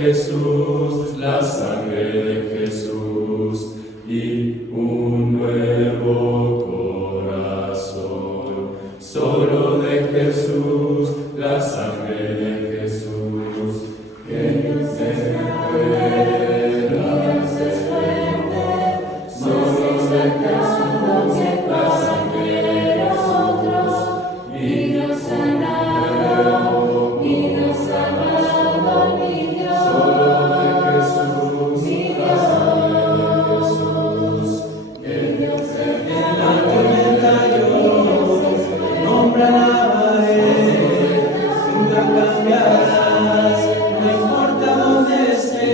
Jesús, la sangre de Jesús y un nuevo corazón. Solo de Jesús, la sangre de Jesús, que nos recuerda, se fuerte. Solo de Jesús, la sangre de nosotros, y nos sanado, y nos amado, mi Dios. Solo de Jesús, mi Dios, que Dios en la tormenta yo nombra nunca cambiarás, no importa dónde esté,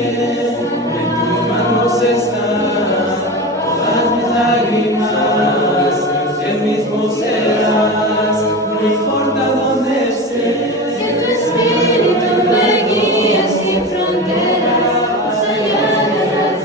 en tus manos están todas mis lágrimas, el mismo serás, no importa dónde esté. Que tu espíritu me guíe sin fronteras, más allá de las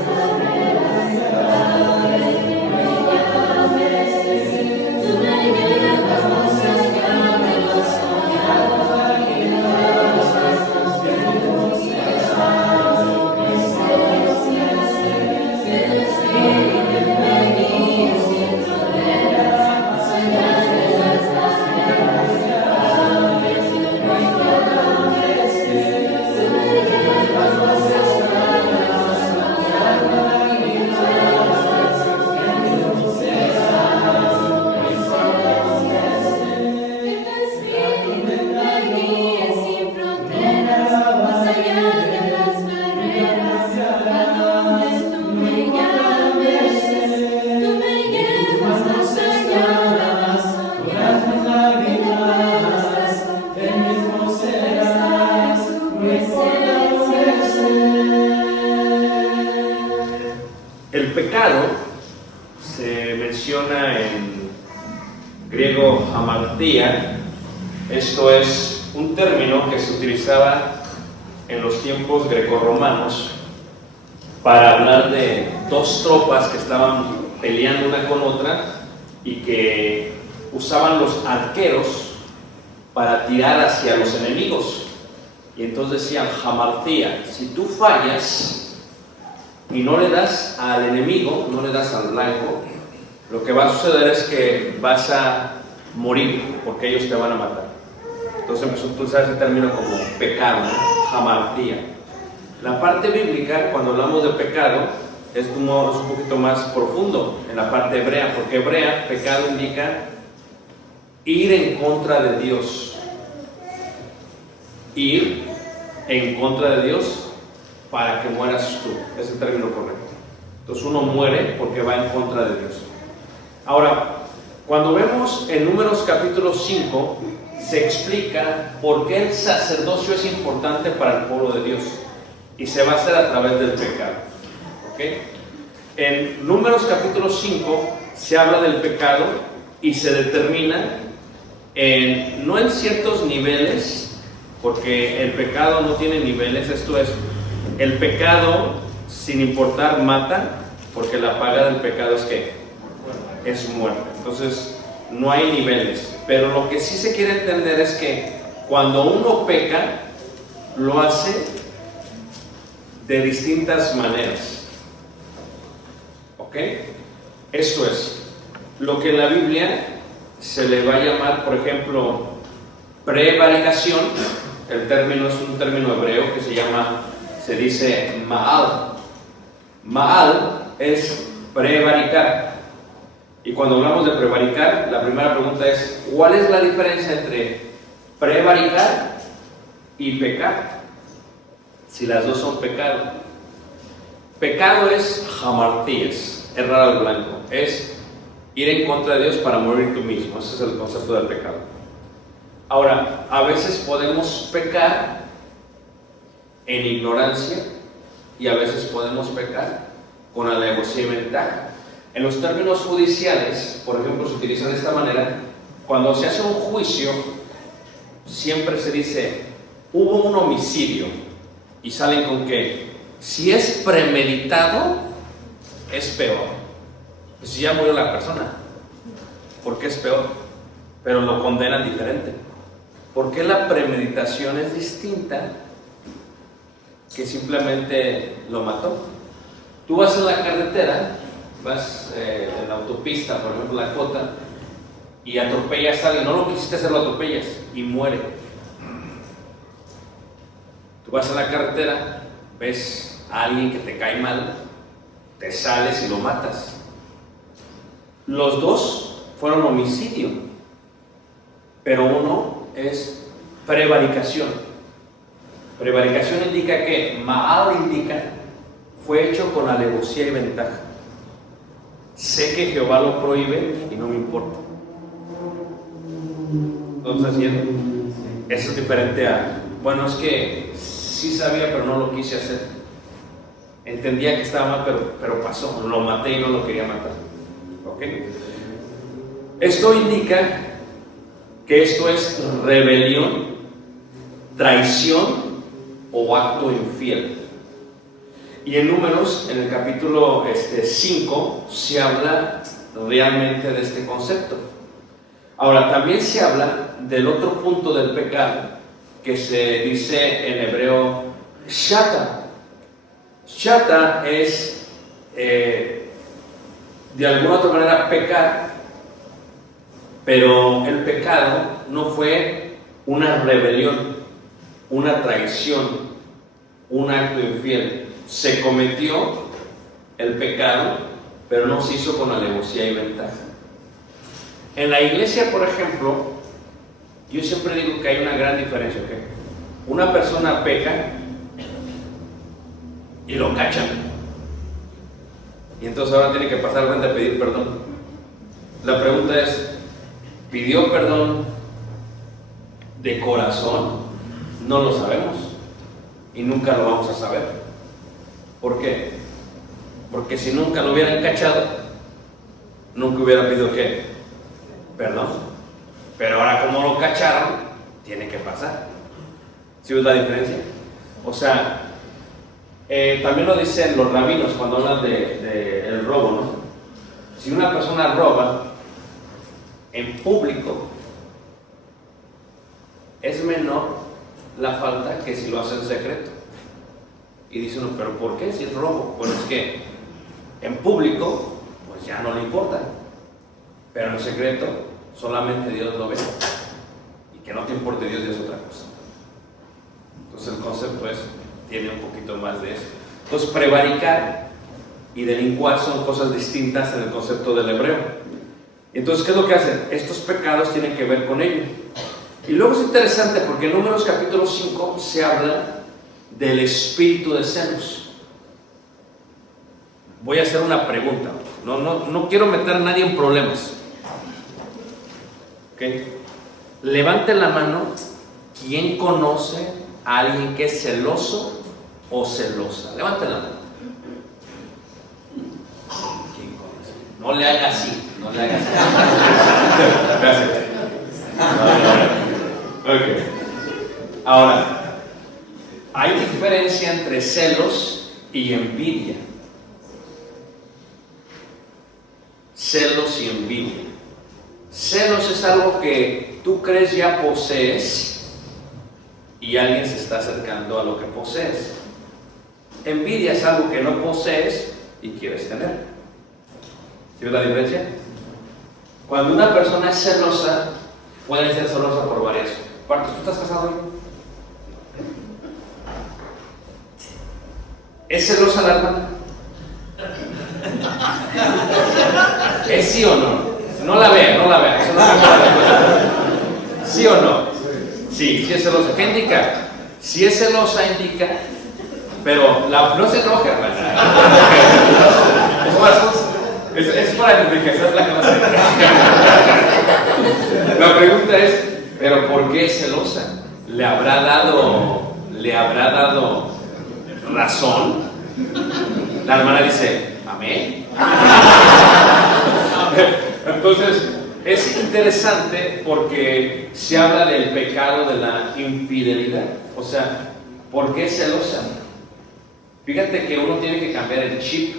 barreras, ahora que me llames, tú me llevas más allá de lo soñado. El pecado se menciona en griego hamartia. Esto es un término que se utilizaba en los tiempos grecorromanos para hablar de dos tropas que estaban peleando una con otra y que usaban los arqueros para tirar hacia los enemigos. Y entonces decían hamartia: si tú fallas y no le das al enemigo, no le das al blanco, lo que va a suceder es que vas a morir, porque ellos te van a matar. Entonces empezó a utilizar ese término como pecado, ¿no? Hamartia. La parte bíblica, cuando hablamos de pecado, es un poquito más profundo en la parte hebrea, porque hebrea, pecado indica ir en contra de Dios. Ir en contra de Dios para que mueras tú, es el término correcto. Entonces uno muere porque va en contra de Dios. Ahora, cuando vemos en Números capítulo 5, se explica por qué el sacerdocio es importante para el pueblo de Dios, y se va a hacer a través del pecado. ¿Ok? En Números capítulo 5 se habla del pecado y se determina no en ciertos niveles, porque el pecado no tiene niveles. Esto es, el pecado, sin importar, mata, porque la paga del pecado es ¿qué? Es muerte. Entonces no hay niveles, pero lo que sí se quiere entender es que cuando uno peca, lo hace de distintas maneras. ¿Ok? Esto es lo que en la Biblia se le va a llamar, por ejemplo, prevaricación. El término es un término hebreo que se dice ma'al. Ma'al es prevaricar. Y cuando hablamos de prevaricar, la primera pregunta es: ¿cuál es la diferencia entre prevaricar y pecar? Si las dos son pecado. Pecado es hamartías, errar al blanco, es ir en contra de Dios para morir tú mismo. Ese es el concepto del pecado. Ahora, a veces podemos pecar en ignorancia y a veces podemos pecar con alevosía y ventaja. En los términos judiciales, por ejemplo, se utiliza de esta manera: cuando se hace un juicio, siempre se dice hubo un homicidio, y salen con que si es premeditado es peor. Pues si ya murió la persona, ¿por qué es peor? Pero lo condenan diferente. ¿Por qué la premeditación es distinta que simplemente lo mató. Tú vas en la carretera, vas en la autopista, por ejemplo, la Cota, y atropellas a alguien, no lo quisiste hacer, lo atropellas y muere. Tú vas en la carretera, ves a alguien que te cae mal, te sales y lo matas. Los dos fueron homicidio, pero uno es prevaricación. Prevaricación indica que Maal indica fue hecho con alevosía y ventaja. Sé que Jehová lo prohíbe y no me importa. ¿No estás haciendo? Eso es diferente a, bueno, es que sí sabía pero no lo quise hacer. Entendía que estaba mal pero pasó, lo maté y no lo quería matar. ¿Ok? Esto indica que esto es rebelión, traición o acto infiel. Y en Números, en el capítulo 5, se habla realmente de este concepto. Ahora, también se habla del otro punto del pecado, que se dice en hebreo shata. Shata es, de alguna otra manera, pecar, pero el pecado no fue una rebelión, una traición, un acto infiel. Se cometió el pecado, pero no se hizo con alevosía y ventaja. En la iglesia, por ejemplo, yo siempre digo que hay una gran diferencia, ¿ok? Una persona peca y lo cachan, y entonces ahora tiene que pasar frente a pedir perdón. La pregunta es, ¿pidió perdón de corazón? No lo sabemos y nunca lo vamos a saber. ¿Por qué? Porque si nunca lo hubieran cachado, nunca hubiera pedido ¿qué? Perdón. Pero ahora como lo cacharon, tiene que pasar. ¿Sí ves la diferencia? O sea, también lo dicen los rabinos cuando hablan de el robo, ¿no? Si una persona roba en público, es menor la falta que si lo hace en secreto. Y dice uno, ¿pero por qué? Si es robo. Bueno, es que en público, pues ya no le importa. Pero en secreto, solamente Dios lo ve. Y que no te importe Dios ya es otra cosa. Entonces el concepto tiene un poquito más de eso. Entonces prevaricar y delincuar son cosas distintas en el concepto del hebreo. Entonces, ¿qué es lo que hacen? Estos pecados tienen que ver con ello. Y luego es interesante porque en Números capítulo 5 se habla del espíritu de celos. Voy a hacer una pregunta. No quiero meter a nadie en problemas. ¿Okay? Levanten la mano. ¿Quién conoce a alguien que es celoso o celosa? Levanten la mano. ¿Quién conoce? No le haga así. No le haga así. Gracias. Ok. Ahora, hay diferencia entre celos y envidia. Celos y envidia. Celos es algo que tú crees ya posees y alguien se está acercando a lo que posees. Envidia es algo que no posees y quieres tener. ¿Sí ves la diferencia? Cuando una persona es celosa, puede ser celosa por varias partes. ¿Tú estás casado hoy? ¿Es celosa la hermana? ¿Es sí o no? No la vea. Eso no es ¿sí o no? Sí es celosa. ¿Qué indica? Si es celosa indica, pero no se enoja, hermana. Es para enriquecer la clase. La pregunta es, ¿pero por qué es celosa? ¿Le habrá dado razón? La hermana dice, amén. Entonces, es interesante porque se habla del pecado de la infidelidad. O sea, ¿por qué es celosa? Fíjate que uno tiene que cambiar el chip.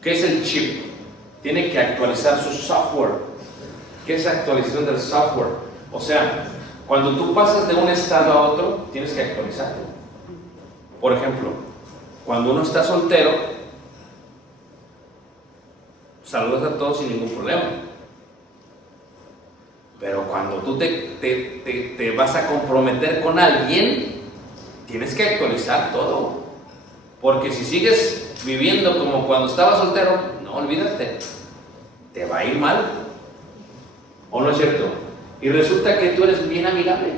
¿Qué es el chip? Tiene que actualizar su software. ¿Qué es actualización del software? O sea, cuando tú pasas de un estado a otro, tienes que actualizarlo. por ejemplo, cuando uno está soltero, saludas a todos sin ningún problema. Pero cuando tú te vas a comprometer con alguien, tienes que actualizar todo. Porque si sigues viviendo como cuando estabas soltero, no, olvídate, te va a ir mal. ¿O no es cierto? Y resulta que tú eres bien amigable,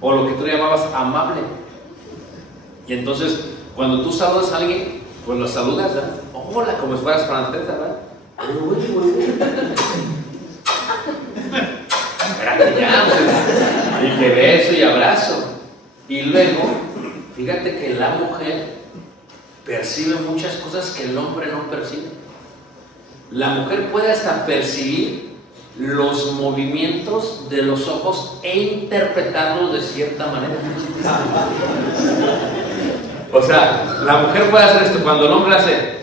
o lo que tú llamabas amable. Y entonces, cuando tú saludas a alguien, pues lo saludas, ¿verdad? Hola, como si fueras francesa, ¿verdad? Espérate ya, pues, y que beso y abrazo. Y luego, fíjate que la mujer percibe muchas cosas que el hombre no percibe. La mujer puede hasta percibir los movimientos de los ojos e interpretarlos de cierta manera. O sea, la mujer puede hacer esto. Cuando el hombre hace,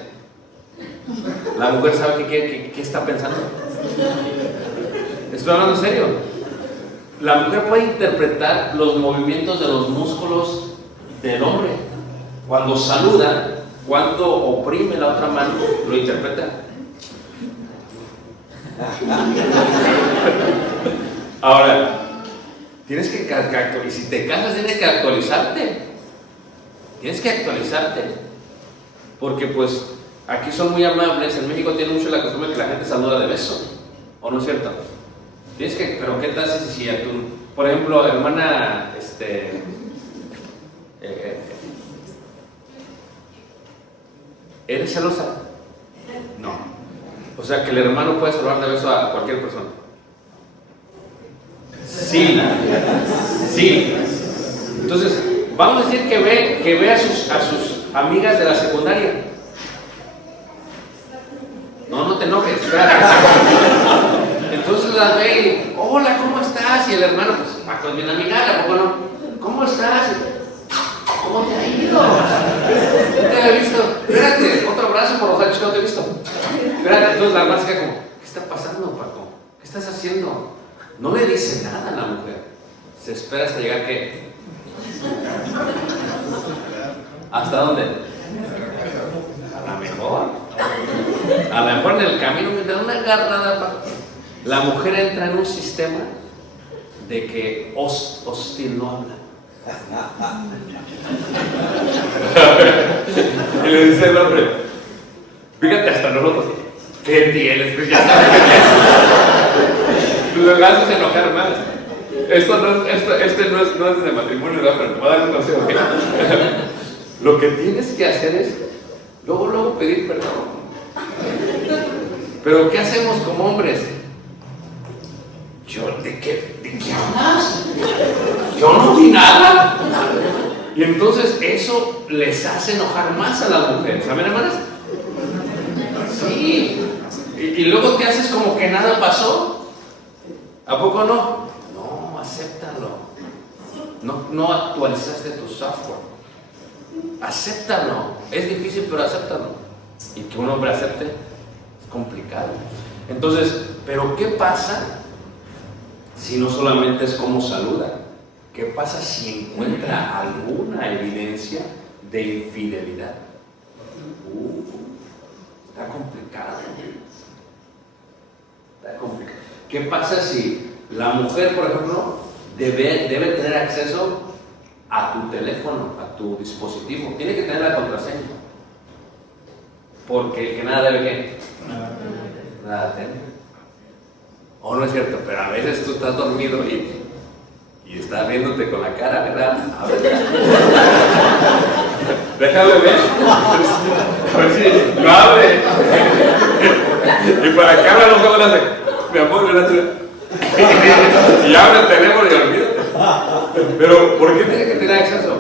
la mujer sabe qué está pensando. Estoy hablando en serio. La mujer puede interpretar los movimientos de los músculos del hombre. Cuando saluda, cuando oprime la otra mano, lo interpreta. Ahora, tienes que actualizar. Y si te casas, tienes que actualizarte. Tienes que actualizarte. Porque pues aquí son muy amables. En México tiene mucho la costumbre que la gente saluda de beso. ¿O no es cierto? Tienes que, pero ¿qué tal si a tu, por ejemplo, hermana, ¿eres celosa? No. O sea, que el hermano puede saludar de beso a cualquier persona. Sí. Sí. Entonces, vamos a decir que ve a sus amigas de la secundaria. No te enojes, espérate. Entonces las ve y, hola, ¿cómo estás? Y el hermano, pues, Paco es bien amigable, ¿a poco no? ¿Cómo estás? ¿Cómo te ha ido? No te había visto. Espérate, otro abrazo por los años que no te he visto. Espérate, entonces la hermana se queda como, ¿qué está pasando, Paco? ¿Qué estás haciendo? No le dice nada a la mujer. Se espera hasta llegar, ¿qué? ¿Hasta dónde? A lo mejor en el camino me da una agarrada, Paco. La mujer entra en un sistema de que hostil no habla. Y le dice el hombre, fíjate hasta nosotros, ¿qué tienes? Pues ya sabes que lo haces enojar más. Este no es de matrimonio, ¿verdad? Pero te voy a dar un consejo. Lo que tienes que hacer es luego pedir perdón. Pero ¿qué hacemos como hombres? ¿De qué hablas? Yo no vi nada. Y entonces eso les hace enojar más a las mujeres. ¿Saben, hermanas? Sí. Y luego te haces como que nada pasó. ¿A poco no? No, acéptalo. No actualizaste tu software. Acéptalo. Es difícil, pero acéptalo. Y que un hombre acepte es complicado. Entonces, ¿pero qué pasa si no solamente es como saluda? ¿Qué pasa si encuentra alguna evidencia de infidelidad? Está complicado. Está complicado. ¿Qué pasa si la mujer, por ejemplo, debe tener acceso a tu teléfono, a tu dispositivo? Tiene que tener la contraseña. Porque el que nada debe, ¿qué? Nada teme. ¿O no es cierto? Pero a veces tú estás dormido y estás riéndote con la cara, ¿verdad? A ver. Déjame ver. A ver si lo abre. Y para que abra los ojos, hace, mi amor, ¿verdad? Y abre el teléfono y olvídate. Pero, ¿por qué tiene que tener acceso?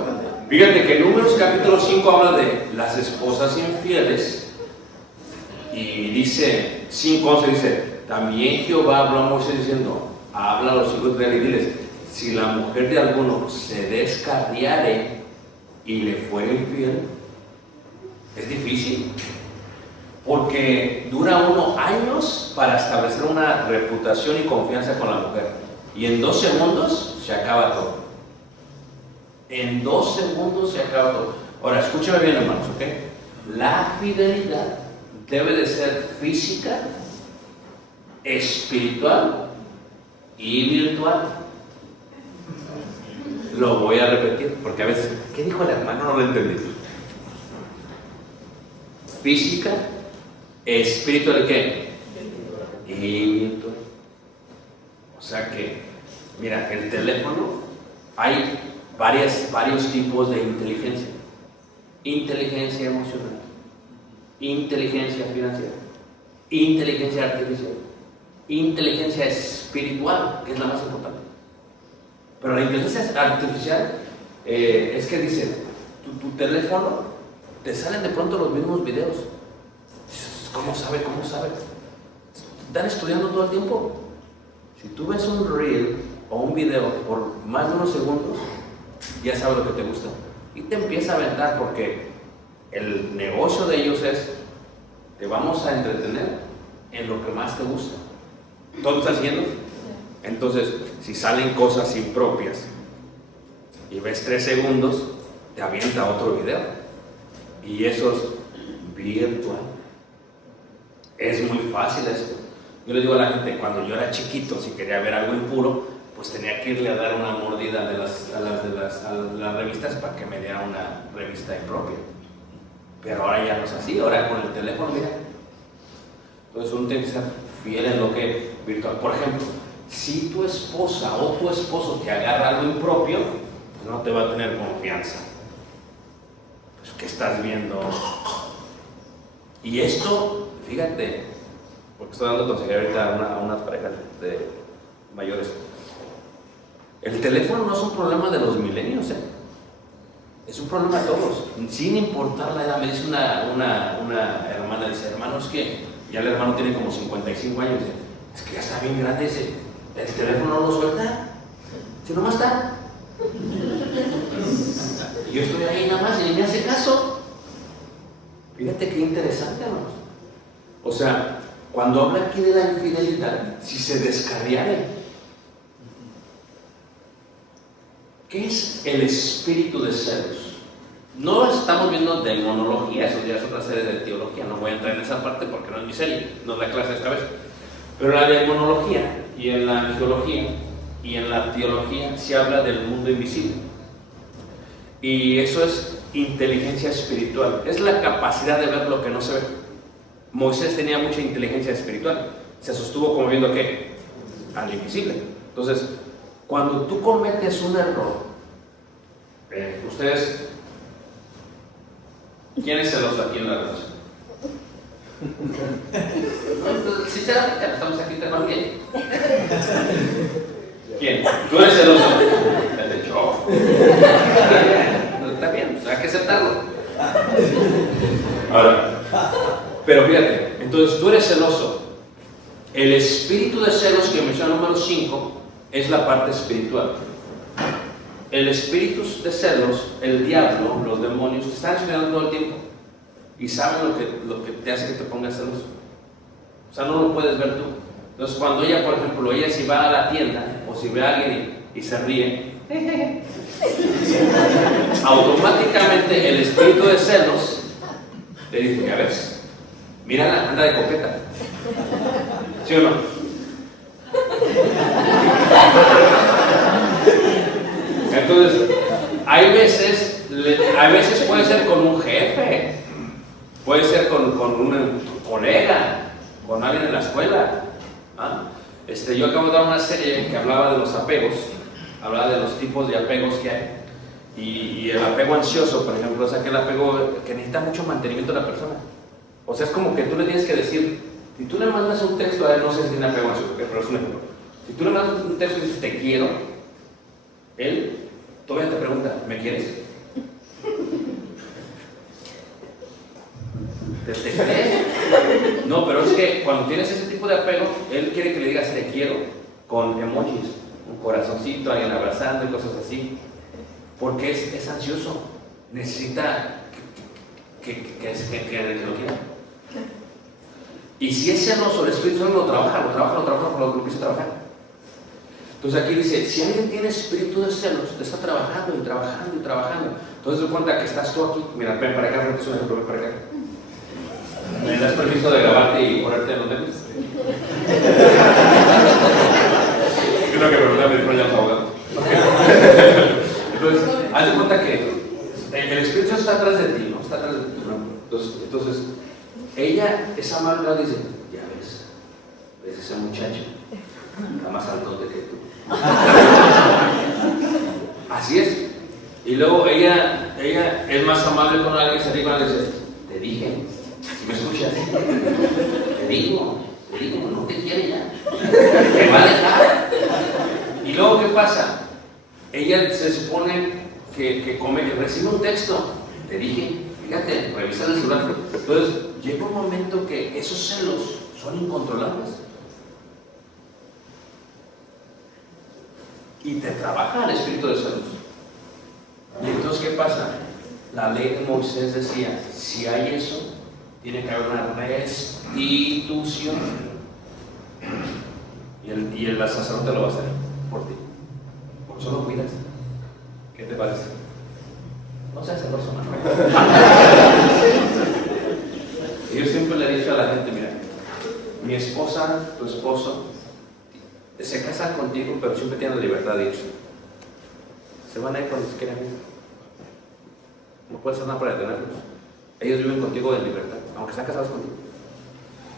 Fíjate que en Números capítulo 5 habla de las esposas infieles. Y dice, 5:11 dice, también Jehová habló a Moisés diciendo, habla a los hijos de Israel y diles, si la mujer de alguno se descarriare y le fuere infiel, es difícil, porque dura uno años para establecer una reputación y confianza con la mujer, y en 2 segundos se acaba todo. En 2 segundos se acaba todo. Ahora, escúchame bien, hermanos, ¿ok? La fidelidad debe de ser física, espiritual y virtual. Lo voy a repetir, porque a veces, ¿qué dijo el hermano? No lo entendí. Física, espiritual y ¿qué? Y virtual. O sea que, mira, el teléfono, hay varios tipos de inteligencia. Inteligencia emocional, inteligencia financiera, inteligencia artificial, inteligencia espiritual, que es la más importante. Pero la inteligencia artificial es que dice, tu teléfono, te salen de pronto los mismos videos. ¿Cómo sabe? ¿Cómo sabe? Están estudiando todo el tiempo. Si tú ves un reel o un video por más de unos segundos, ya sabes lo que te gusta. Y te empieza a aventar porque el negocio de ellos es, te vamos a entretener en lo que más te gusta. ¿Todo estás haciendo? Entonces, si salen cosas impropias y ves 3 segundos, te avienta otro video. Y eso es virtual. Es muy fácil esto. Yo le digo a la gente, cuando yo era chiquito, si quería ver algo impuro, pues tenía que irle a dar una mordida a las revistas para que me diera una revista impropia. Pero ahora ya no es así, ahora con el teléfono, mira. Entonces uno tiene que ser fiel en lo que es virtual. Por ejemplo, si tu esposa o tu esposo te agarra algo impropio, pues no te va a tener confianza. Pues, ¿qué estás viendo? Y esto, fíjate, porque estoy dando consejería ahorita a unas parejas de mayores. El teléfono no es un problema de los milenios, es un problema de todos, sin importar la edad. Me dice una hermana, dice, hermano, es que ya el hermano tiene como 55 años, dice, es que ya está bien grande, dice, el teléfono no lo suelta, si nomás está. Y yo estoy ahí nada más y ni me hace caso. Fíjate qué interesante, hermanos. O sea, cuando habla aquí de la infidelidad, si se descarriare, ¿qué es el espíritu de celos? No estamos viendo demonología, eso ya es otra serie de teología, no voy a entrar en esa parte porque no es mi serie, no es la clase esta vez. Pero la demonología y en la geología y en la teología se habla del mundo invisible. Y eso es inteligencia espiritual, es la capacidad de ver lo que no se ve. Moisés tenía mucha inteligencia espiritual, se sostuvo como viendo ¿qué? Al invisible. Entonces, cuando tú cometes un error, ustedes, ¿quién es celoso aquí en la relación? Sinceramente, estamos aquí con quién. ¿Quién? ¿Tú eres celoso? Yo. Está bien, pues hay que aceptarlo. Ahora, pero fíjate, entonces tú eres celoso. El espíritu de celos que menciona número 5 es la parte espiritual. El espíritu de celos, el diablo, los demonios, te están estudiando todo el tiempo y saben lo que te hace que te pongas celoso. O sea, no lo puedes ver tú. Entonces, cuando ella, por ejemplo, si va a la tienda o si ve a alguien y se ríe, automáticamente el espíritu de celos le dice, ya ves, mírala, anda de coqueta. ¿Sí o no? Entonces, hay veces puede ser con un jefe, puede ser con un colega, con alguien en la escuela. Yo acabo de dar una serie que hablaba de los apegos, hablaba de los tipos de apegos que hay. Y el apego ansioso, por ejemplo, es aquel apego que necesita mucho mantenimiento de la persona. O sea, es como que tú le tienes que decir, si tú le mandas un texto a él, no sé si tiene apego ansioso, pero es un ejemplo. Si tú le mandas un texto y dices, te quiero, él todavía te pregunta, ¿me quieres? ¿Te crees? No, pero es que cuando tienes ese tipo de apego, él quiere que le digas te quiero con emojis, un corazoncito, alguien abrazando y cosas así. Porque es ansioso, necesita que lo quiera. Y si es celoso, el Espíritu Santo lo trabaja por lo que empieza a trabajar. Entonces aquí dice, si alguien tiene espíritu de celos, te está trabajando y trabajando y trabajando. Entonces te cuenta que estás tú aquí. Mira, ven para acá, ven para acá. ¿Me das permiso de grabarte y ponerte en los memes? Creo que me voy a ahogando. Entonces, haz de cuenta que el espíritu está atrás de ti, ¿no? Está atrás de ti. Entonces ella, esa madre, dice, ya ves ese muchacho, está más altote que tú. Así es. Y luego ella es más amable con alguien, se arriba y le dice, te dije, si me escuchas, te digo, no te quiere ya, te va a dejar. Y luego, ¿qué pasa? Ella se supone que recibe un texto, te dije, fíjate, revisa el celular. Entonces, llega un momento que esos celos son incontrolables. Y te trabaja el espíritu de celos. Y entonces, ¿qué pasa? La ley de Moisés decía, si hay eso, tiene que haber una restitución. Y el sacerdote lo va a hacer por ti. Por eso lo cuidas. ¿Qué te parece? No seas celoso, mano. Y yo siempre le he dicho a la gente, mira, mi esposa, tu esposo, se casan contigo, pero siempre tienen la libertad de irse. Se van a ir cuando se quieran ir. No puedes hacer nada para detenerlos. Ellos viven contigo en libertad, aunque están casados contigo.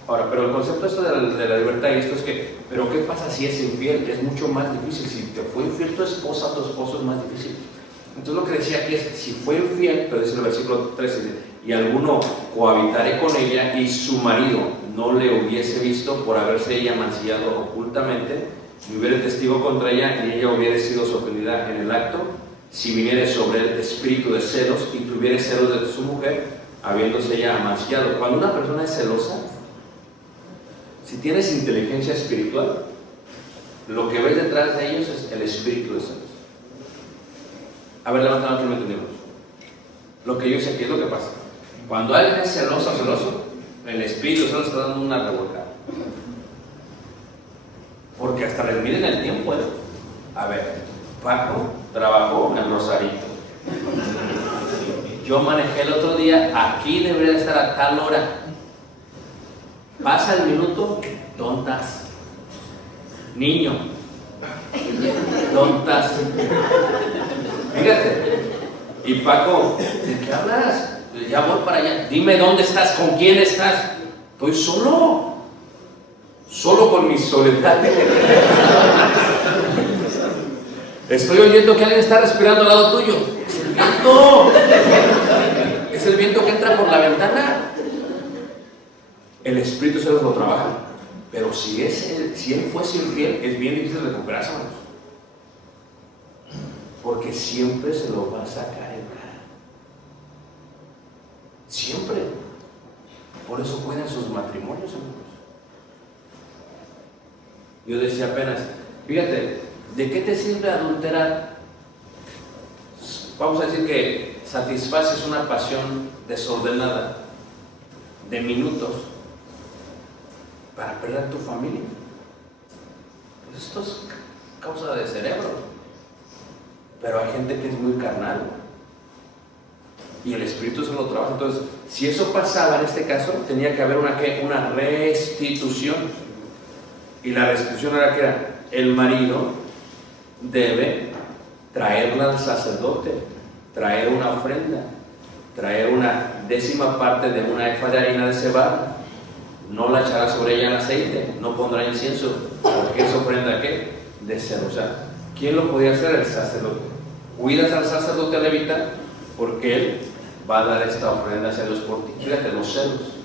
Ahora, pero el concepto esto de la libertad y esto es que, pero ¿qué pasa si es infiel? Es mucho más difícil. Si te fue infiel tu esposa, tu esposo, es más difícil. Entonces lo que decía aquí es, si fue infiel, pero dice en el versículo 13, y alguno cohabitare con ella y su marido no le hubiese visto por haberse ella mancillado ocultamente, y hubiera testigo contra ella y ella hubiera sido sorprendida en el acto, si viniere sobre el espíritu de celos y tuviere celos de su mujer, habiéndose ella amancillado. Cuando una persona es celosa, si tienes inteligencia espiritual, lo que ves detrás de ellos es el espíritu de celos. A ver, levanta la mano que me entendemos. Lo que yo sé, ¿qué es lo que pasa? Cuando alguien es celoso, el espíritu solo está dando una revolcada. Porque hasta les miden el tiempo, ¿eh? A ver, Paco trabajó en Rosarito. Yo manejé el otro día, aquí debería de estar a tal hora. Pasa el minuto, tontas. Niño, tontas. Fíjate. Y Paco, ¿de qué hablas? Ya voy para allá. Dime dónde estás, con quién estás. Estoy solo. Solo con mi soledad. Estoy oyendo que alguien está respirando al lado tuyo. Es el viento. Es el viento que entra por la ventana. El espíritu se lo trabaja. Pero si él fuese infiel, es bien difícil recuperarse, hermanos. Porque siempre se lo va a sacar en cara. Siempre. Por eso cuidan sus matrimonios, hermanos. Yo decía apenas, fíjate, ¿de qué te sirve adulterar? Vamos a decir que satisfaces una pasión desordenada de minutos para perder tu familia. Pues esto es causa de cerebro. Pero hay gente que es muy carnal y el espíritu se lo trabaja. Entonces, si eso pasaba en este caso, tenía que haber una restitución. Y la restitución era que el marido debe traerla al sacerdote, traer una ofrenda, traer una 10ª parte de una efa de harina de cebada. No la echará sobre ella en aceite, no pondrá incienso, porque es ofrenda ¿qué? De celo. O sea, ¿quién lo podía hacer? El sacerdote. Cuidas al sacerdote levita porque él va a dar esta ofrenda hacia Dios por ti. Fíjate, los celos.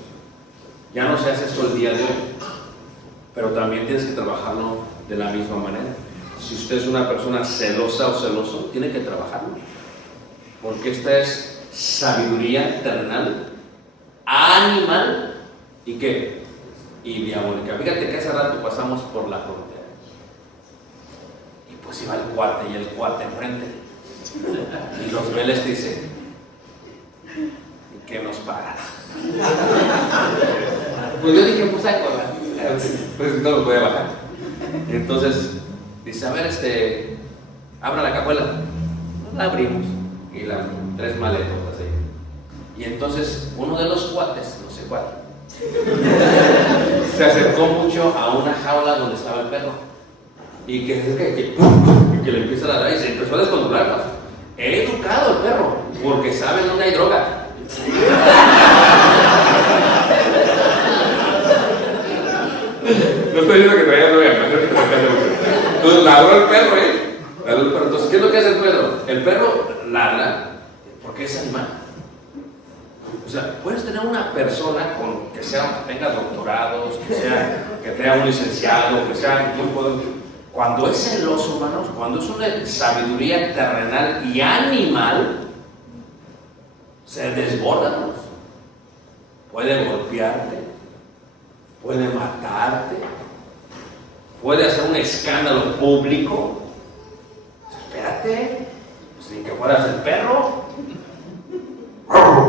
Ya no se hace esto el día de hoy, pero también tienes que trabajarlo de la misma manera. Si usted es una persona celosa o celoso, tiene que trabajarlo. Porque esta es sabiduría terrenal, animal, ¿y qué? Y diabólica. Fíjate que hace rato pasamos por la frontera. Y pues iba el cuate y el cuate enfrente. Y los veles dicen, ¿qué nos pagan? Pues yo dije, pues hay pues no lo voy a bajar. Entonces, Dice, a ver, abra la cajuela. La abrimos y la 3 maletotas ahí. Y entonces uno de los cuates, no sé cuál, se acercó mucho a una jaula donde estaba el perro y que le empieza a ladrar y se empezó a descontrolar. He educado al perro porque sabe dónde hay droga. No estoy diciendo que traiga droga, entonces ladró el perro, ladró el perro. Entonces, ¿qué es lo que hace el perro? El perro ladra porque es animal. O sea, puedes tener una persona que tenga doctorados, que tenga un licenciado, que sea muy poderoso. Cuando es celoso, hermanos, cuando es una sabiduría terrenal y animal, se desborda, hermanos. Puede golpearte, puede matarte, puede hacer un escándalo público. Espérate, pues ni que fueras el perro.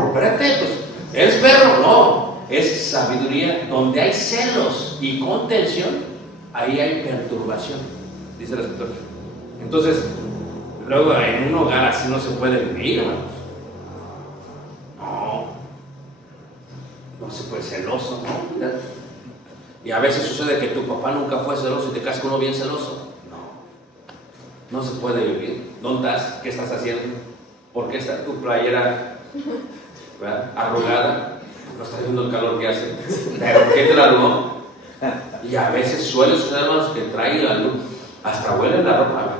Espérate, pues, ¿es perro? No, es sabiduría. Donde hay celos y contención, ahí hay perturbación, dice el escritor. Entonces, luego en un hogar así no se puede vivir, hermanos. No se puede celoso, ¿no? Y a veces sucede que tu papá nunca fue celoso y te casas con uno bien celoso. No se puede vivir. ¿Dónde estás? ¿Qué estás haciendo? ¿Por qué está tu playera, ¿verdad?, arrugada? No estás viendo el calor que hace. ¿Pero por qué te la arrugó? Y a veces suele suceder, hermanos, que trae la luz, hasta huele la ropa.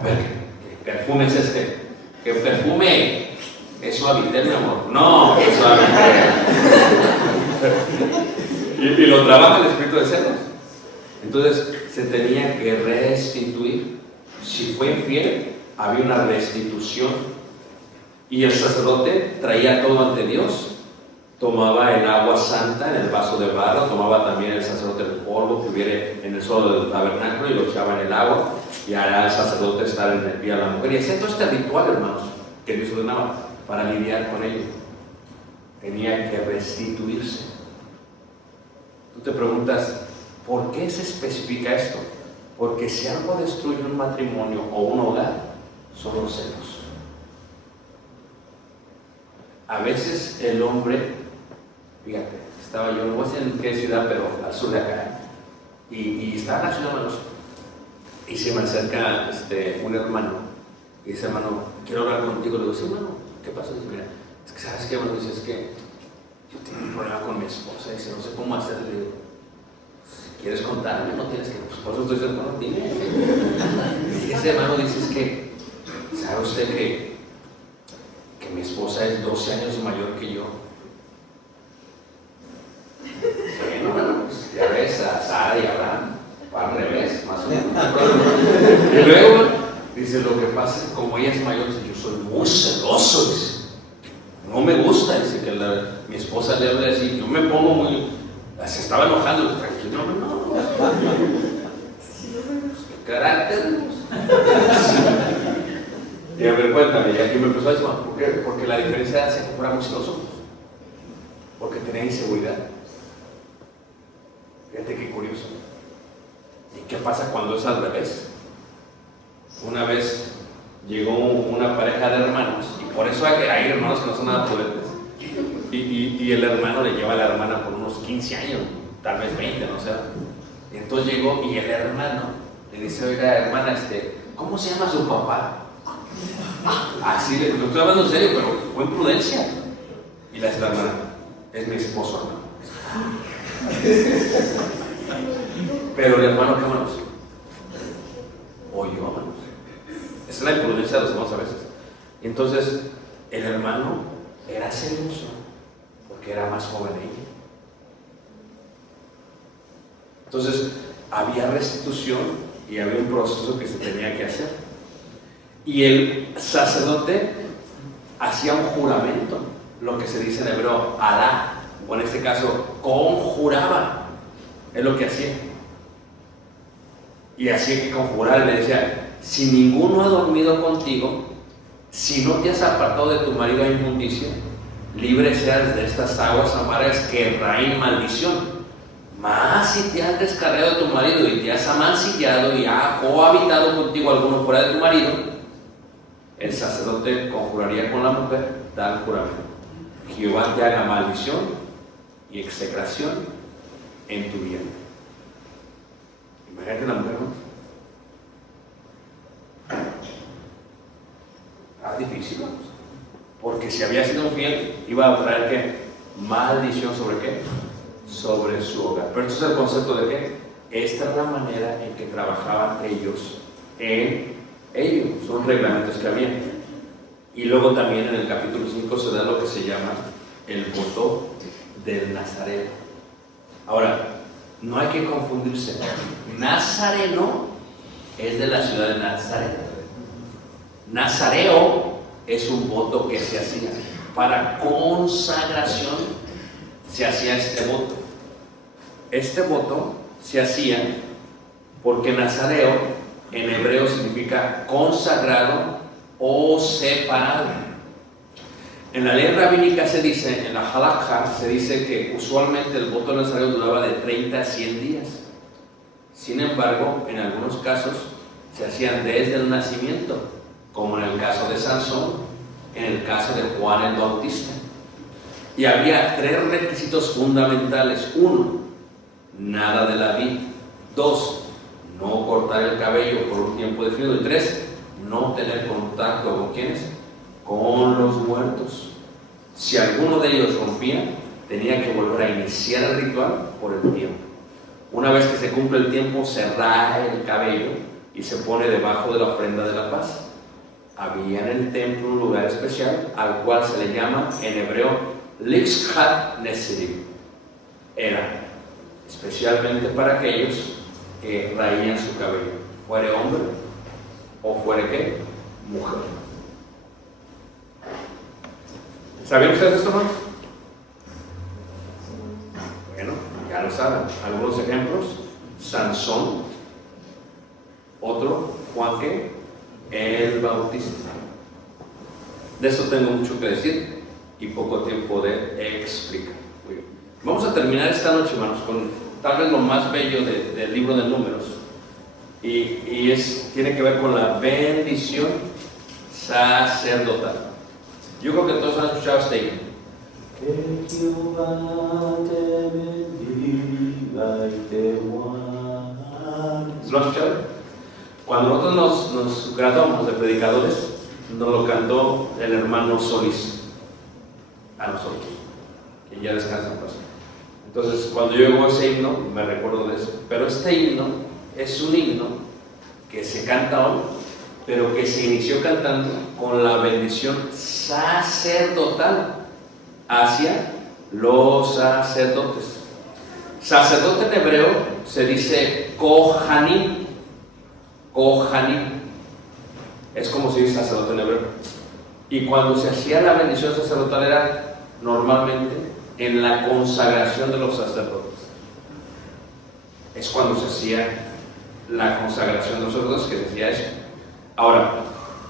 A ver, ¿qué perfume es este? ¿Qué perfume? Es Suavitel, mi amor. No, es Suavitel. y lo trabaja el espíritu de celos. Entonces se tenía que restituir. Si fue infiel, había una restitución. Y el sacerdote traía todo ante Dios. Tomaba el agua santa en el vaso de barro, tomaba también el sacerdote el polvo que hubiera en el suelo del tabernáculo y lo echaba en el agua, y hará el sacerdote estar en el pie a la mujer. Y hacía todo este ritual, hermanos, que Dios ordenaba para lidiar con ello. Tenía que restituirse. Tú te preguntas, ¿por qué se especifica esto? Porque si algo destruye un matrimonio o un hogar, son los celos. A veces el hombre, fíjate, estaba yo, no voy a decir en qué ciudad, pero al sur de acá, y estaba en la ciudad, hermanos, y se me acerca un hermano, y dice, hermano, quiero hablar contigo. Le digo, sí, hermano, ¿qué pasa? Dice, mira, es que, ¿sabes qué, hermano? Dice, es que yo tengo un problema con mi esposa, dice, no sé cómo hacerle. Le digo, si quieres contarme, no tienes que, pues por eso estoy diciendo, no, dime. Y ese hermano dice, es que, ¿sabe usted que mi esposa es 12 años mayor que yo? Bueno, hermano, pues ya ves a Sara y Abraham, va al revés, más o menos. Y luego dice, lo que pasa es que como ella es mayor, dice, yo soy muy celoso, dice. No me gusta, dice, que mi esposa le hable así. Yo me pongo muy, se estaba enojando, tranquilo, no. ¿Qué carácter? Y a ver, cuéntame, y aquí me empezó a decir, ¿por qué? Porque la diferencia hace que fuéramos nosotros. Porque tenía inseguridad. Fíjate qué curioso. ¿Y qué pasa cuando es al revés? Una vez llegó una pareja de hermanos, y por eso hay hermanos que no son nada prudentes. Y el hermano le lleva a la hermana por unos 15 años, tal vez 20, no sé. Y entonces llegó y el hermano le dice, oiga, hermana, ¿cómo se llama su papá? Así, lo estoy hablando en serio, pero fue imprudencia. Y la hermana, es mi esposo, hermano. Pero el hermano, ¿qué, hermanos? Oyó, hermanos. Esa es la imprudencia de los hermanos a veces. Y entonces, el hermano era celoso, porque era más joven ella. Entonces, había restitución y había un proceso que se tenía que hacer. Y el sacerdote hacía un juramento, lo que se dice en hebreo, alá, o en este caso, conjuraba, es lo que hacía. Y hacía que conjurara, le decía, si ninguno ha dormido contigo, si no te has apartado de tu marido a inmundicia, libre seas de estas aguas amargas que raen maldición. Mas si te has descarriado de tu marido y te has amancillado y ha cohabitado contigo alguno fuera de tu marido, el sacerdote conjuraría con la mujer tal juramento: Jehová te haga maldición y execración en tu vientre. Imagínate la mujer, ¿no? Difícil, ¿no? Porque si había sido infiel, iba a traer ¿qué? Maldición sobre qué? Sobre su hogar. Pero esto es el concepto de qué. Esta es la manera en que trabajaban ellos en ello. Son reglamentos que había. Y luego también en el capítulo 5 se da lo que se llama el voto del Nazareno. Ahora, no hay que confundirse. Nazareno es de la ciudad de Nazaret. Nazareo es un voto que se hacía para consagración. Se hacía este voto. Este voto se hacía porque Nazareo en hebreo significa consagrado o separado. En la ley rabínica se dice, en la halakha se dice que usualmente el voto de Nazareo duraba de 30 a 100 días. Sin embargo, en algunos casos se hacían desde el nacimiento, como en el caso de Sansón, en el caso de Juan el Bautista. Y había 3 requisitos fundamentales. 1, nada de la vid. 2, no cortar el cabello por un tiempo definido. Y 3, no tener contacto con ¿quiénes? Con los muertos. Si alguno de ellos rompía, tenía que volver a iniciar el ritual por el tiempo. Una vez que se cumple el tiempo, se raja el cabello y se pone debajo de la ofrenda de la paz. Había en el templo un lugar especial al cual se le llama en hebreo Lixhat Nesirim. Era especialmente para aquellos que raían su cabello, fuere hombre o fuere ¿qué? Mujer. ¿Sabían ustedes esto, hermanos? Bueno, ya lo saben. Algunos ejemplos: Sansón, otro, Juan ¿qué? El Bautista. De eso tengo mucho que decir y poco tiempo de explicar. Muy bien. Vamos a terminar esta noche, hermanos, con tal vez lo más bello del libro de Números, y tiene que ver con la bendición sacerdotal. Yo creo que todos han escuchado este himno. Que Jehová te bendiga y te guarde. ¿Lo han escuchado? Cuando nosotros nos graduamos de predicadores, nos lo cantó el hermano Solís a nosotros, que ya descansa en paz. Entonces, cuando yo oigo ese himno, me recuerdo de eso. Pero este himno es un himno que se canta hoy, pero que se inició cantando con la bendición sacerdotal hacia los sacerdotes. Sacerdote en hebreo se dice kohanim. Kohanim es como se dice sacerdote en hebreo. Y cuando se hacía la bendición sacerdotal era normalmente en la consagración de los sacerdotes. Es cuando se hacía la consagración de los sacerdotes que decía eso. Ahora,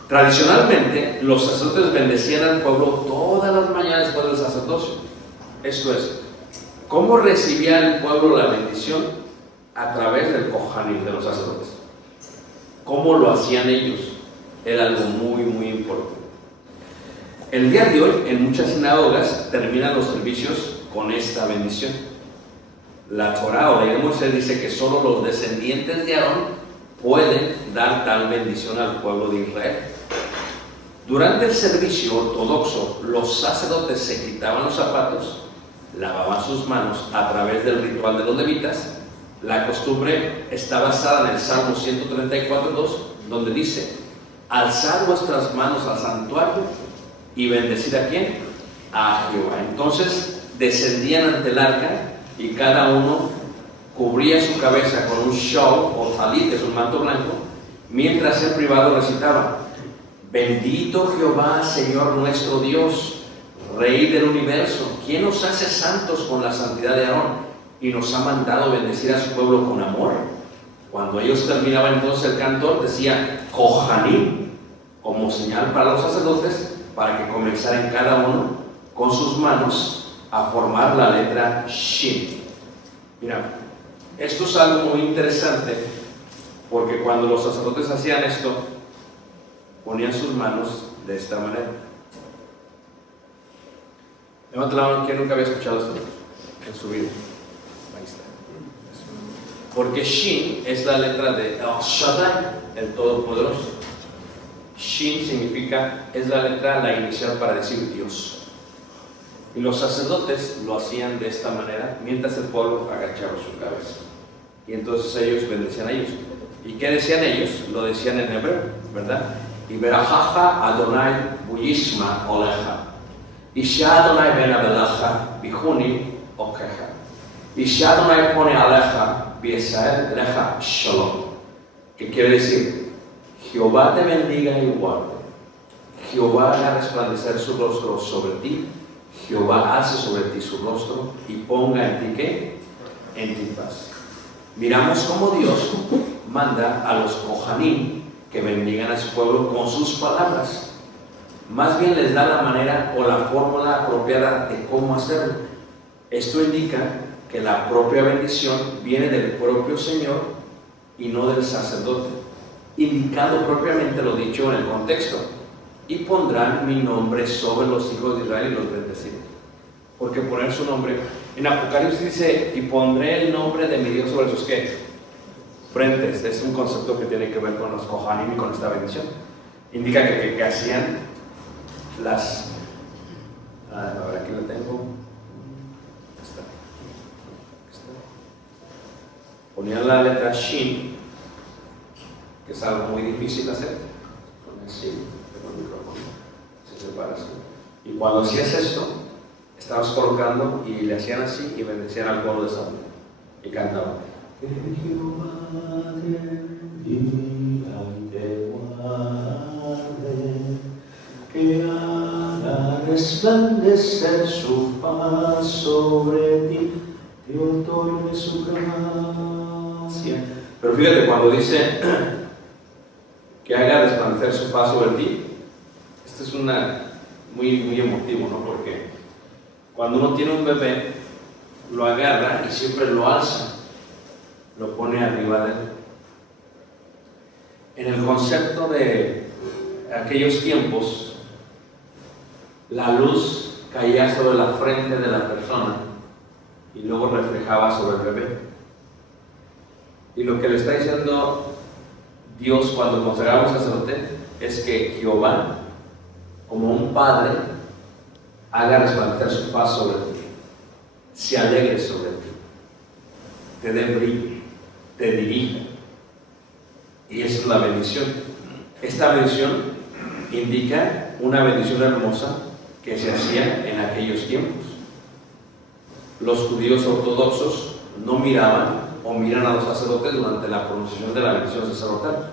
tradicionalmente los sacerdotes bendecían al pueblo todas las mañanas después del sacerdocio. Esto es, ¿cómo recibía el pueblo la bendición? A través del kohanim, de los sacerdotes. ¿Cómo lo hacían ellos? Era algo muy, muy importante. El día de hoy, en muchas sinagogas, terminan los servicios con esta bendición. La Torá o la ley de Moisés dice que solo los descendientes de Aarón pueden dar tal bendición al pueblo de Israel. Durante el servicio ortodoxo, los sacerdotes se quitaban los zapatos, lavaban sus manos a través del ritual de los levitas. La costumbre está basada en el Salmo 134:2, donde dice: alzad vuestras manos al santuario y bendecid ¿a quién? A Jehová. Entonces descendían ante el arca y cada uno cubría su cabeza con un shawl o talit, que es un manto blanco, mientras el privado recitaba: bendito Jehová, Señor nuestro Dios, Rey del universo, quien nos hace santos con la santidad de Aarón y nos ha mandado bendecir a su pueblo con amor. Cuando ellos terminaban entonces el cantor decía kohanim, como señal para los sacerdotes, para que comenzaran cada uno con sus manos a formar la letra Shin. Mira, Esto es algo muy interesante, porque cuando los sacerdotes hacían esto, ponían sus manos de esta manera. Levanta la mano, ¿quién nunca había escuchado esto en su vida? Ahí está. Porque Shin es la letra de El Shaddai, el Todopoderoso. Shin significa, es la letra, la inicial para decir Dios. Y los sacerdotes lo hacían de esta manera mientras el pueblo agachaba su cabeza. Y entonces ellos bendecían a ellos. ¿Y qué decían ellos? Lo decían en hebreo, ¿verdad? Y Berajaja Adonai Buyishma Oleja. Isha Adonai Ben Abelaja Bihuni Okeja. Isha Adonai pone Aleja Biesael Leja Shalom. ¿Qué quiere decir? Jehová te bendiga y guarde. Jehová haga resplandecer su rostro sobre ti. Jehová hace sobre ti su rostro y ponga en ti ¿qué? En ti paz. Miramos cómo Dios manda a los Kohanim que bendigan a su pueblo con sus palabras. Más bien les da la manera o la fórmula apropiada de cómo hacerlo. Esto indica que la propia bendición viene del propio Señor y no del sacerdote, indicando propiamente lo dicho en el contexto. Y pondrán mi nombre sobre los hijos de Israel y los bendeciré. Porque poner su nombre, en Apocalipsis dice, y pondré el nombre de mi Dios sobre sus ¿qué? Frentes. Es un concepto que tiene que ver con los Kohanim y con esta bendición. Indica que hacían las... a ver, aquí lo tengo. Está. Ponían la letra Shin, que es algo muy difícil de hacer. Con el Shin. Se separa así. Y cuando hacías esto, estabas colocando y le hacían así y bendecían al pueblo de Saúl y cantaban. Que Jehová te bendiga y te guarde, que haga resplandecer su faz sobre ti, te otorgue su gracia. Pero fíjate, cuando dice que haga resplandecer su faz sobre ti, esto es muy emotivo, ¿no? Porque cuando uno tiene un bebé, lo agarra y siempre lo alza, lo pone arriba de él. En el concepto de aquellos tiempos, la luz caía sobre la frente de la persona y luego reflejaba sobre el bebé. Y lo que le está diciendo Dios cuando consagramos sacerdote es que Jehová, como un padre, haga resplandecer su faz sobre ti, se alegre sobre ti, te dé brillo, te dirija. Y esa es la bendición. Esta bendición indica una bendición hermosa que se hacía en aquellos tiempos. Los judíos ortodoxos no miraban o miran a los sacerdotes durante la pronunciación de la bendición sacerdotal.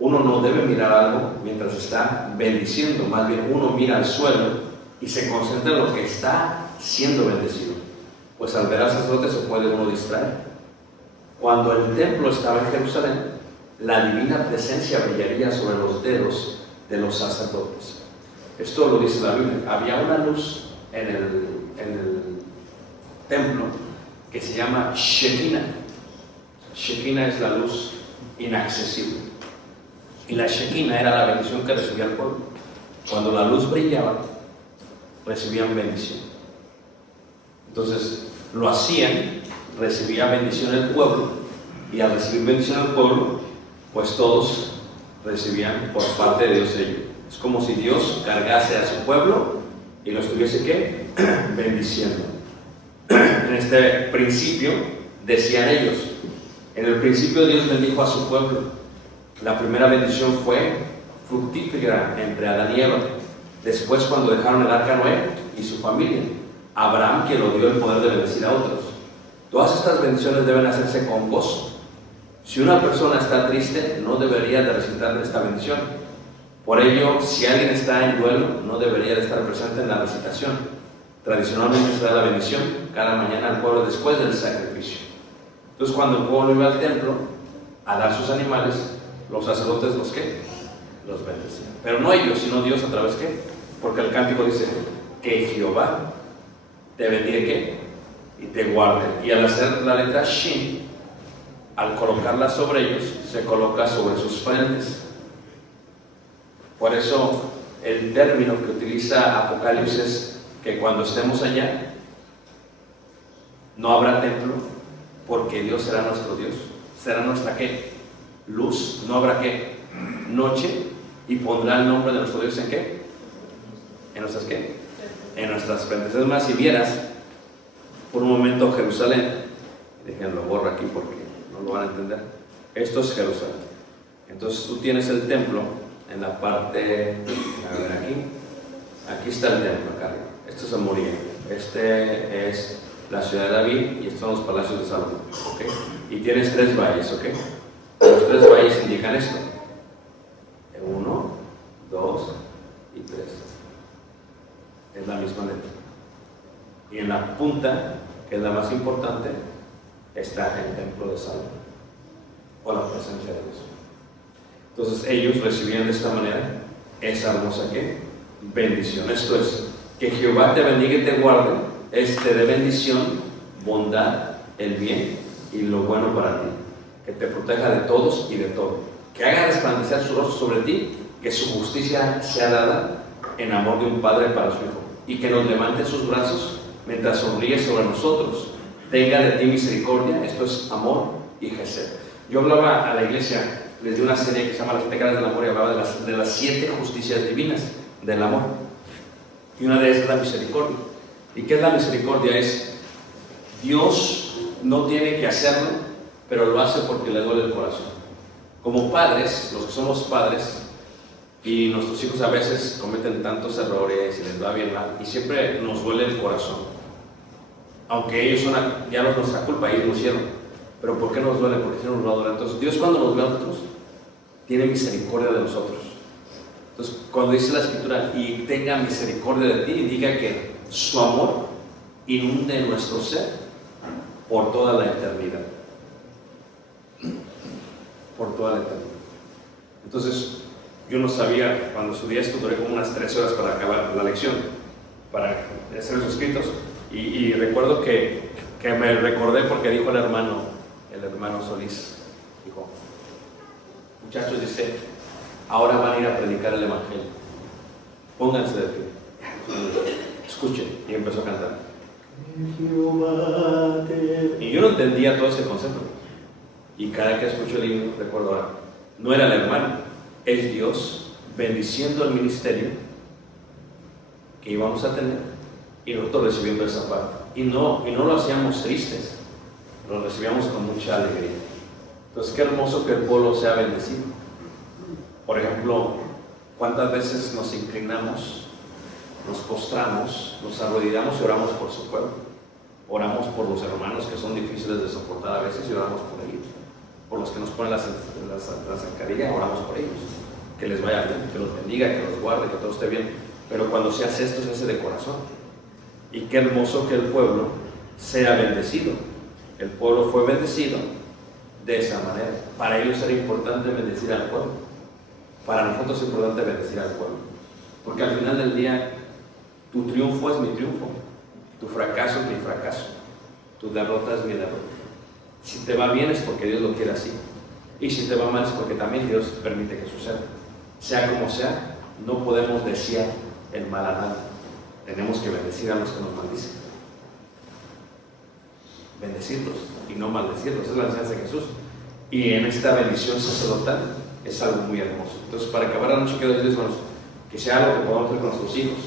Uno no debe mirar algo mientras está bendiciendo, más bien uno mira al suelo y se concentra en lo que está siendo bendecido. Pues al ver al sacerdote se puede uno distraer. Cuando el templo estaba en Jerusalén, la divina presencia brillaría sobre los dedos de los sacerdotes. Esto lo dice la Biblia. Había una luz en el templo que se llama Shekinah. Shekinah es la luz inaccesible. Y la Shekinah era la bendición que recibía el pueblo. Cuando la luz brillaba, recibían bendición. Entonces lo hacían, recibía bendición el pueblo, y al recibir bendición el pueblo, pues todos recibían por parte de Dios ello. Es como si Dios cargase a su pueblo y lo estuviese ¿qué? Bendiciendo. En este principio decían ellos, en el principio Dios bendijo a su pueblo. La primera bendición fue fructífera entre Adán y Eva. Después, cuando dejaron el arca, Noé y su familia, Abraham, que lo dio el poder de bendecir a otros. Todas estas bendiciones deben hacerse con gozo. Si una persona está triste, no debería de recitar de esta bendición. Por ello, si alguien está en duelo, no debería de estar presente en la recitación. Tradicionalmente se da la bendición cada mañana al pueblo después del sacrificio. Entonces, cuando el pueblo iba al templo a dar sus animales, los sacerdotes los ¿qué? Los bendecían. Pero no ellos, sino Dios a través ¿qué? Porque el cántico dice que Jehová te bendiga ¿qué? y te guarden. Y al hacer la letra Shin, al colocarla sobre ellos, se coloca sobre sus frentes. Por eso el término que utiliza Apocalipsis es que cuando estemos allá, no habrá templo, porque Dios será nuestro Dios. Será nuestra ¿qué? Luz. No habrá ¿qué? Noche. Y pondrá el nombre de nuestro Dios ¿en qué? ¿En nuestras qué? En nuestras frentes. Es más, si vieras por un momento Jerusalén, déjenlo borro aquí porque no lo van a entender. Esto es Jerusalén. Entonces tú tienes el templo en la parte, a ver aquí está el templo acá arriba. Esto es el Moría. Este es la ciudad de David y estos son los palacios de Salomón, ¿ok? Y tienes 3 valles, ¿ok? Los 3 valles indican esto: 1, 2 y 3. Es la misma letra. Y en la punta, que es la más importante, está el templo de Salomón, o la presencia de Dios. Entonces ellos recibían de esta manera esa hermosa ¿qué? Bendición. Esto es, que Jehová te bendiga y te guarde, te dé bendición, bondad, el bien y lo bueno para ti, que te proteja de todos y de todo, que haga resplandecer su rostro sobre ti, que su justicia sea dada en amor de un padre para su hijo, y que nos levante sus brazos mientras sonríe sobre nosotros, tenga de ti misericordia. Esto es amor y gesed. Yo hablaba a la iglesia, les di una serie que se llama Las 7 caras del amor, y hablaba de las 7 justicias divinas del amor, y una de ellas es la misericordia. ¿Y qué es la misericordia? Es Dios no tiene que hacerlo, pero lo hace porque le duele el corazón. Como padres, los que somos padres, y nuestros hijos a veces cometen tantos errores y les va bien mal, y siempre nos duele el corazón, aunque ellos ya no es nuestra culpa, ellos lo hicieron, pero ¿por qué nos duele? Porque si no nos va a doler. Entonces Dios, cuando nos ve a nosotros, tiene misericordia de nosotros. Entonces cuando dice la escritura y tenga misericordia de ti, indica que su amor inunde nuestro ser por toda la eternidad, por toda la eternidad. Entonces yo no sabía, cuando estudié esto duré como unas 3 horas para acabar la lección, para hacer los escritos, y recuerdo que me recordé porque dijo el hermano Solís, dijo: muchachos, dice, ahora van a ir a predicar el evangelio, pónganse de pie, escuchen. Y empezó a cantar, y yo no entendía todo ese concepto, y cada que escucho el himno recuerdo ahora, no era el hermano, es Dios bendiciendo el ministerio que íbamos a tener y nosotros recibiendo esa parte. Y no lo hacíamos tristes, lo recibíamos con mucha alegría. Entonces qué hermoso que el pueblo sea bendecido. Por ejemplo, ¿cuántas veces nos inclinamos, nos postramos, nos arrodillamos y oramos por su pueblo? Oramos por los hermanos que son difíciles de soportar a veces y oramos por ellos. Por los que nos ponen la zancadilla, oramos por ellos, que les vaya bien, que los bendiga, que los guarde, que todo esté bien. Pero cuando se hace esto, se hace de corazón. Y qué hermoso que el pueblo sea bendecido. El pueblo fue bendecido de esa manera. Para ellos era importante bendecir al pueblo. Para nosotros es importante bendecir al pueblo, porque al final del día tu triunfo es mi triunfo, tu fracaso es mi fracaso, tu derrota es mi derrota. Si te va bien es porque Dios lo quiere así, y si te va mal es porque también Dios permite que suceda. Sea como sea, no podemos desear el mal a nadie. Tenemos que bendecir a los que nos maldicen, bendecirlos y no maldecirlos. Es la enseñanza de Jesús, y en esta bendición sacerdotal es algo muy hermoso. Entonces, para acabar la noche, quiero decirles, hermanos, que sea algo que podamos hacer con nuestros hijos.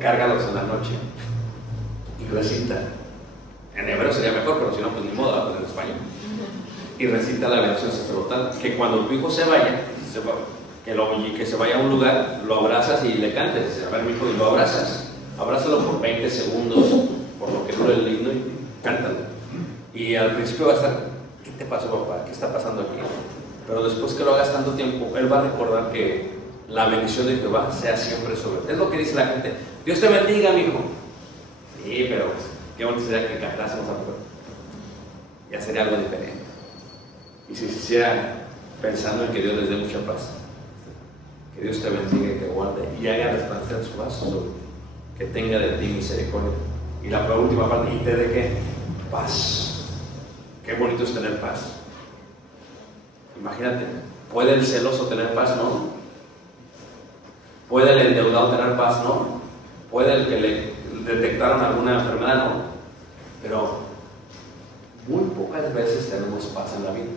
Cárgalos en la noche y recita. En hebreo sería mejor, pero si no, pues ni modo, habla en español. Y recita la bendición sacerdotal, que cuando tu hijo se vaya, que se vaya a un lugar, lo abrazas y le cantes. A ver, mi hijo, y lo abrazas. Abrázalo por 20 segundos, por lo que dure el himno, y cántalo. Y al principio va a estar: ¿qué te pasó, papá? ¿Qué está pasando aquí? Pero después que lo hagas tanto tiempo, él va a recordar que la bendición de Jehová sea siempre sobre él. Es lo que dice la gente: Dios te bendiga, mi hijo. Sí, pero pues, qué bonito sería que cantásemos a Jehová. Ya sería algo diferente. Y si se hiciera pensando en que Dios les dé mucha paz, que Dios te bendiga y te guarde y haga resplandecer su vaso sobre ti, que tenga de ti misericordia Y la última parte, ¿y te de qué? Paz. Qué bonito es tener paz. Imagínate, ¿puede el celoso tener paz? No. ¿Puede el endeudado tener paz? No. ¿Puede el que le detectaron alguna enfermedad? No. Pero muy pocas veces tenemos paz en la vida.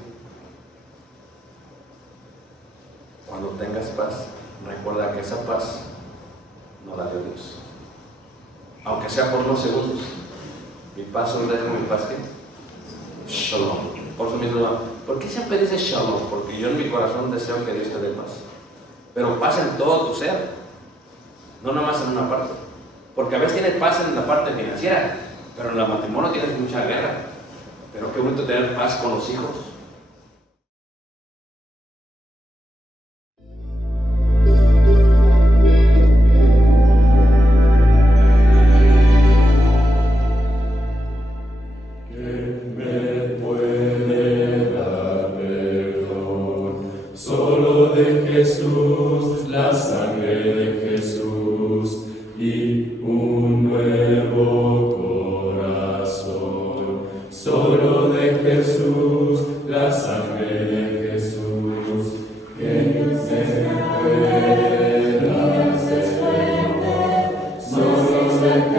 Cuando tengas paz, recuerda que esa paz no la dio Dios. Aunque sea por unos segundos. Mi paz os dejo, mi paz que Shalom. Por eso mismo, ¿por qué siempre dice Shalom? Porque yo en mi corazón deseo que Dios te dé paz. Pero paz en todo tu ser, no nada más en una parte. Porque a veces tienes paz en la parte financiera, pero en el matrimonio tienes mucha guerra. Pero qué bonito tener paz con los hijos. Solo de Jesús, la sangre de Jesús y un nuevo corazón. Solo de Jesús, la sangre de Jesús, que se pueda ser. Solo de